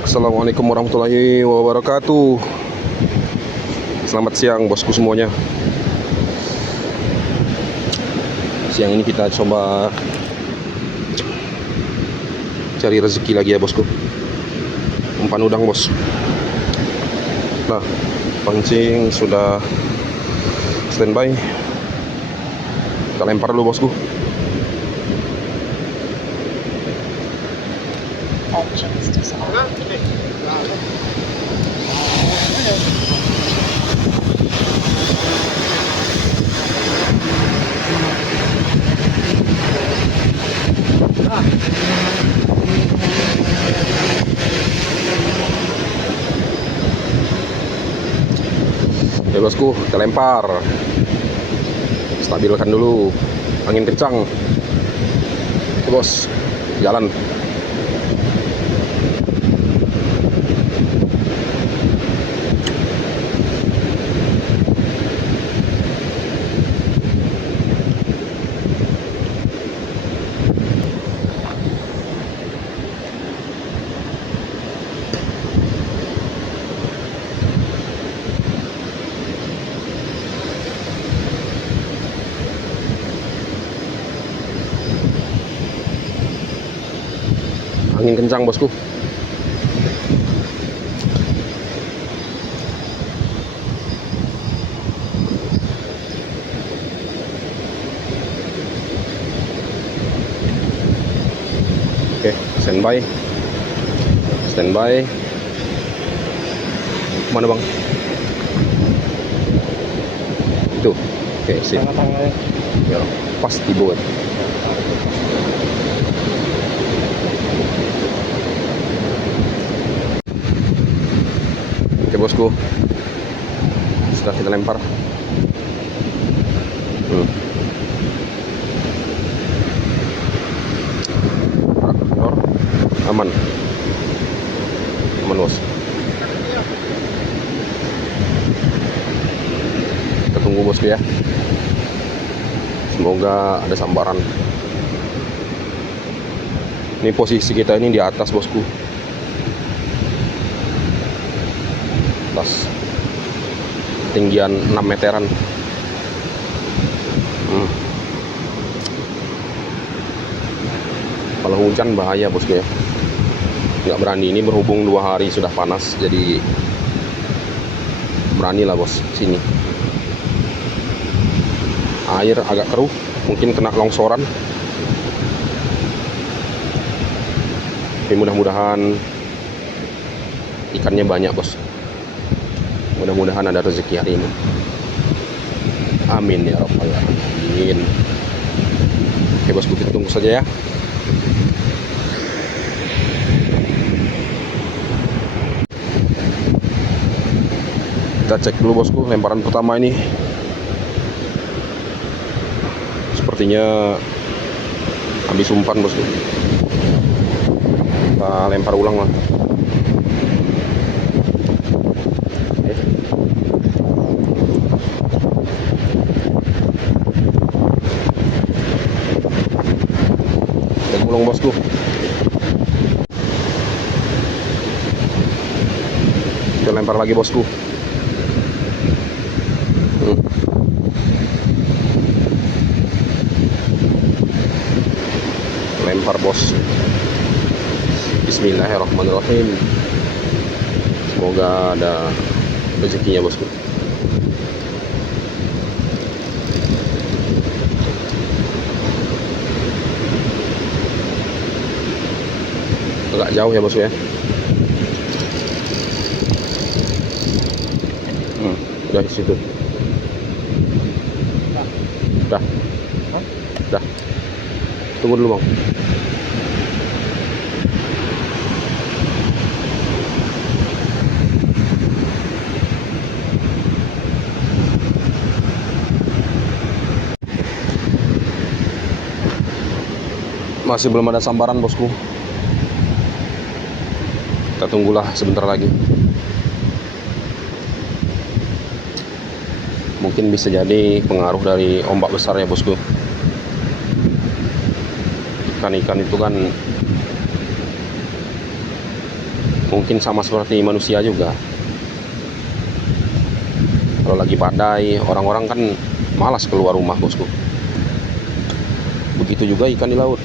Assalamualaikum warahmatullahi wabarakatuh. Selamat siang bosku semuanya. Siang ini kita coba cari rezeki lagi ya bosku. Umpan udang bos. Nah, pancing sudah standby. Kita lempar dulu bosku. Ya bosku, kita lempar. Stabilkan dulu. Angin kencang. Oke bos, jalan. Angin kencang bosku. Oke, standby. Standby. Mana bang? Itu. Oke, sip. Ya, pas dibuat. Oke bosku, sudah kita lempar. Aman, aman bos. Kita tunggu bosku ya. Semoga ada sambaran. Ini posisi kita ini di atas bosku. Atas ketinggian 6 meteran. Kalau hujan bahaya bosku ya. Nggak berani, ini berhubung 2 hari sudah panas, jadi beranilah bos sini. Air agak keruh, mungkin kena longsoran. Tapi mudah-mudahan ikannya banyak bos. Mudah-mudahan ada rezeki hari ini. Amin ya rabbal alamin. Oke bosku, kita tunggu saja ya. Kita cek dulu bosku, lemparan pertama ini sepertinya habis umpan bosku. Kita lempar ulang lah. Dan ulang bosku. Kita lempar lagi bosku. Lempar bos. Bismillahirrahmanirrahim. Semoga ada rezekinya bosku. Agak jauh ya bosku ya. Udah di situ. Dah. Dah. Tunggu dulu bang. Masih belum ada sambaran bosku. Kita tunggulah sebentar lagi. Mungkin bisa jadi pengaruh dari ombak besar ya bosku. Ikan-ikan itu kan Mungkin sama seperti manusia juga. Kalau lagi badai, orang-orang kan malas keluar rumah, bosku. Begitu juga ikan di laut.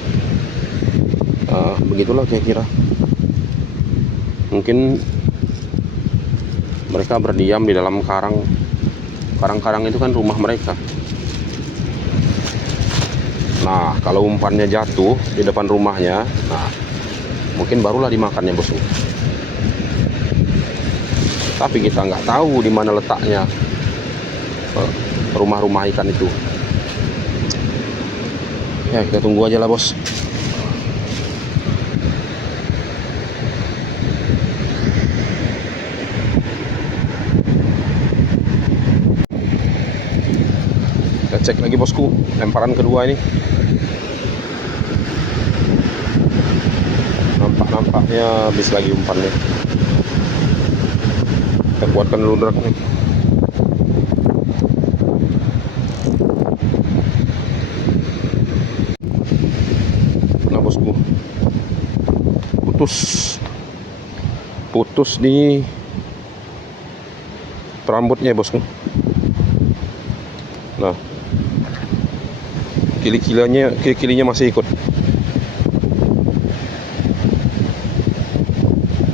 Nah, begitulah kira-kira. Mungkin mereka berdiam di dalam karang. Karang-karang itu kan rumah mereka. Nah, kalau umpannya jatuh di depan rumahnya, nah mungkin barulah dimakannya, bosku. Tapi kita nggak tahu di mana letaknya rumah-rumah ikan itu. Ya, kita tunggu aja lah, bos. Kita cek lagi, bosku, lemparan kedua ini. Nampaknya habis lagi umpannya. Kita kuatkan dulu drag nih. Nah, bosku, putus di rambutnya, bosku. Nah, kili-kilinya masih ikut.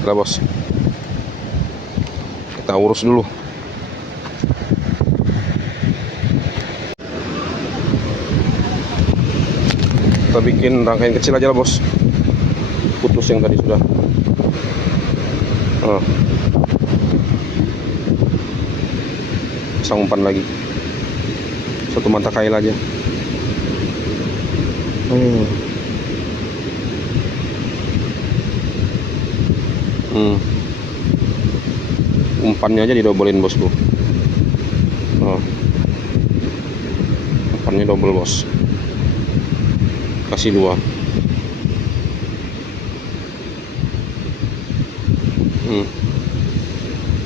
Lah, bos, kita urus dulu. Kita bikin rangkaian kecil aja lah, bos. Putus yang tadi sudah. Pasang umpan lagi. Satu mata kail aja. Umpannya aja didobolin, bosku. Umpannya double, bos. Kasih 2.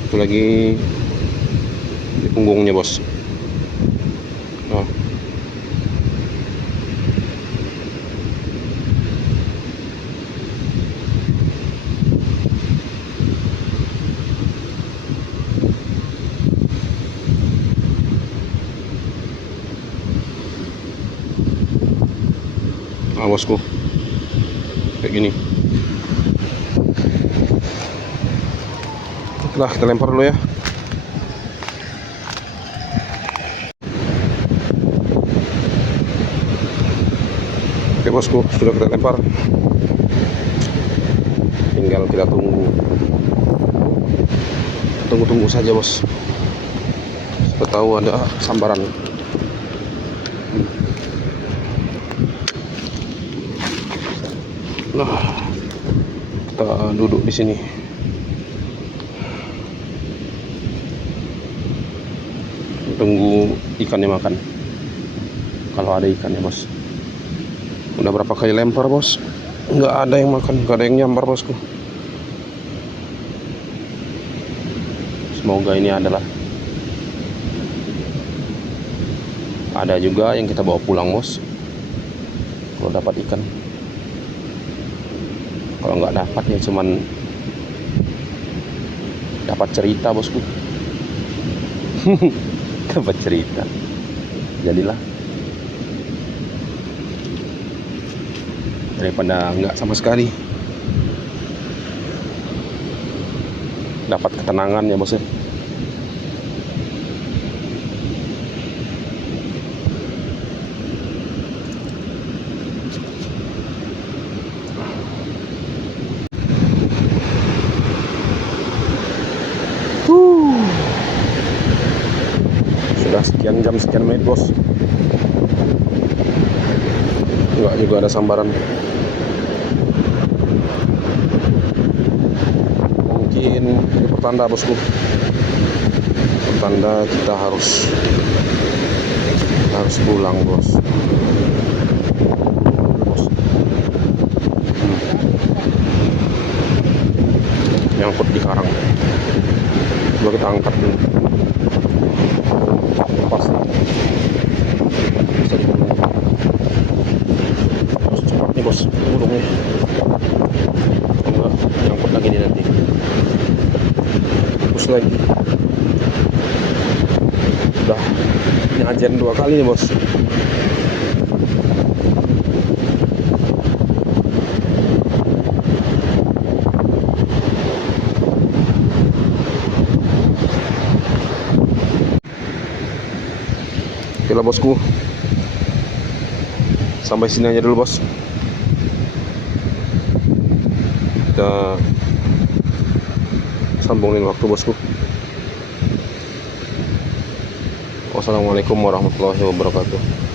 Itu lagi di punggungnya, bos. Bosku, kayak gini. Nah, kita lempar dulu ya. Oke, bosku, sudah kita lempar. Tinggal kita tunggu saja, bos. Siapa tahu ada sambaran. Nah, kita duduk di sini. Tunggu ikannya makan. Kalau ada ikannya, bos. Udah berapa kali lempar, bos? Nggak ada yang makan, nggak ada yang nyambar, bosku. Semoga ini adalah. Ada juga yang kita bawa pulang, bos. Kalau dapat ikan. Kalau nggak dapat ya cuman dapat cerita, bosku. Dapat cerita. Jadilah daripada nggak sama sekali. Dapat ketenangan ya, bos ya. Sudah sekian jam, sekian menit, bos. Enggak juga ada sambaran. Mungkin ini pertanda, bosku. Pertanda kita harus pulang, bos. Nyangkut di karang. Coba kita angkat dulu. Lepas. Bisa dibunuh. Harus cepat nih, bos, burungnya. Enggak nyangkut lagi nih nanti. lagi. Udah nyajen 2 kali nih bos. Oke lah bosku, sampai sini aja dulu bos. Kita sambungin waktu bosku. Wassalamualaikum warahmatullahi wabarakatuh.